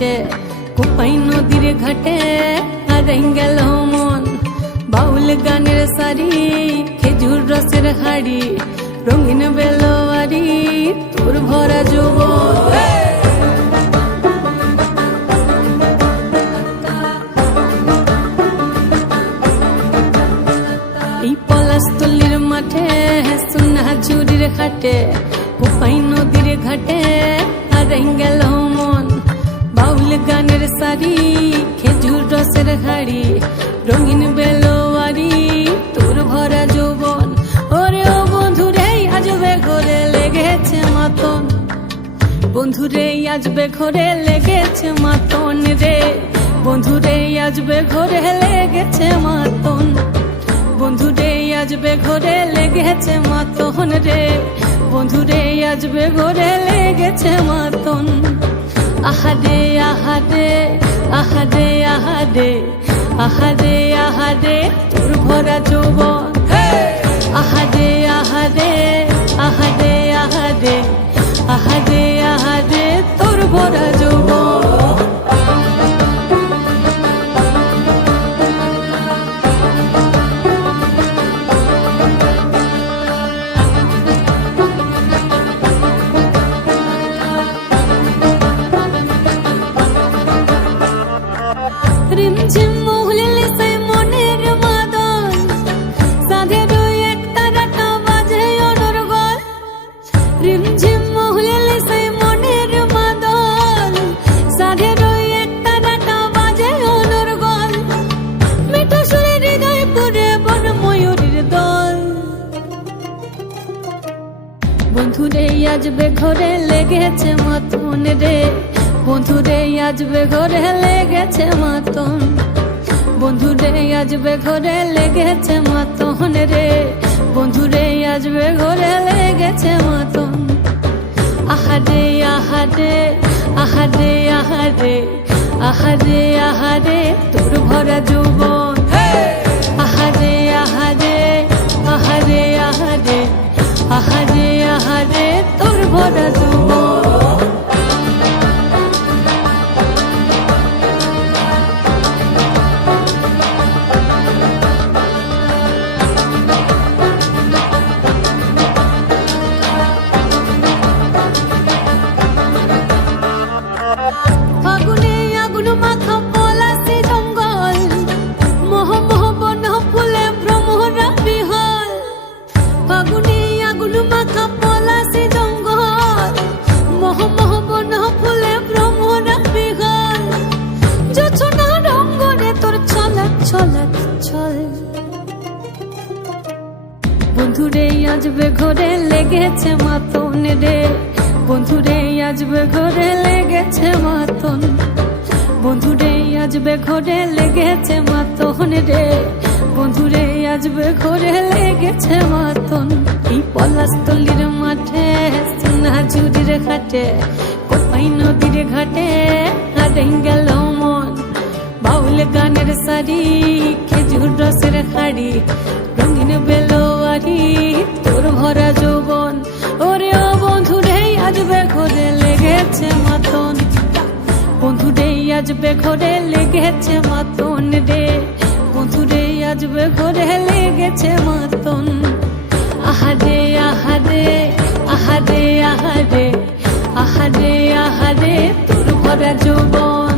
ঘাটে কোপাই নদীর ঘাটে হারাই গেল মন বাউল গানের সারি খেজুর রসের হাড়ি রঙিন বেলোয়ারি তোর ভরা যৌবন এই পলাশতলির মাঠে সোনা ঝুরির ঘাটে কোপাই নদীর ঘাটে হারাই গেল মন বাউল গানের সারি খেজুর রসের হাড়ি রঙিন বেলোয়ারি তোর ভরা যৌবন ওরে ও বন্ধুরে আজবে ঘরে লেগেছে মাতন বন্ধুরে আজবে ঘরে লেগেছে মাতন রে বন্ধুরে আজবে ঘরে লেগেছে মাতন বন্ধুরে আজবে ঘরে লেগেছে মাতন রে বন্ধুরে আজবে ঘরে লেগেছে মাতন আহারে আহারে আহারে আহারে আহারে আহারে তোর ভরা যৌবন আহারে আহারে আহারে আহারে আহারে আহারে তোর ভরা যৌবন রিমঝিম মহুলে সে মনের মাদন সাধের এক তারাটা বাজে অনর্গল রিমঝিম মহুলে সে মনের মাদন সাধের এক তারাটা বাজে অনর্গল মিঠা সুরে হৃদয় পুরে বন ময়ূরের দল বন্ধুরে আজবে ঘরে লেগেছে মাতন রে বন্ধুরে আজবে ঘরে লেগেছে মাতন বন্ধুরে আজবে ঘরে লেগেছে মাতন রে বন্ধুরে আজবে ঘরে লেগেছে মাতন আহারে আহারে আহারে আহারে আহারে আহারে তোর ভরা যৌবন আহারে আহারে আহারে আহারে আহারে আহারে তোর ভরা যৌবন বন্ধুরে আজবে ঘরে লেগেছে মাতন রে বন্ধুরে আজবে ঘরে লেগেছে মাতন বন্ধুরে আজবে ঘরে লেগেছে মাতন রে বন্ধুরে আজবে ঘরে লেগেছে মাতন এই পলাশতলির মাঠে সোনা ঝুরির ঘাটে কোপাই নদীর ঘাটে হারাই গেল মন বাউল গানের সারি খেজুর রসের হাড়ি রঙিন বেলোয়ারি তোর ভরা যৌবন ওরে ও বন্ধুরে আজবে ঘরে লেগেছে মাতন বন্ধুরে আজবে ঘরে লেগেছে মাতন রে বন্ধুরে আজবে ঘরে লেগেছে মাতন আহারে আহারে আহারে আহারে আহারে আহারে তোর ভরা যৌবন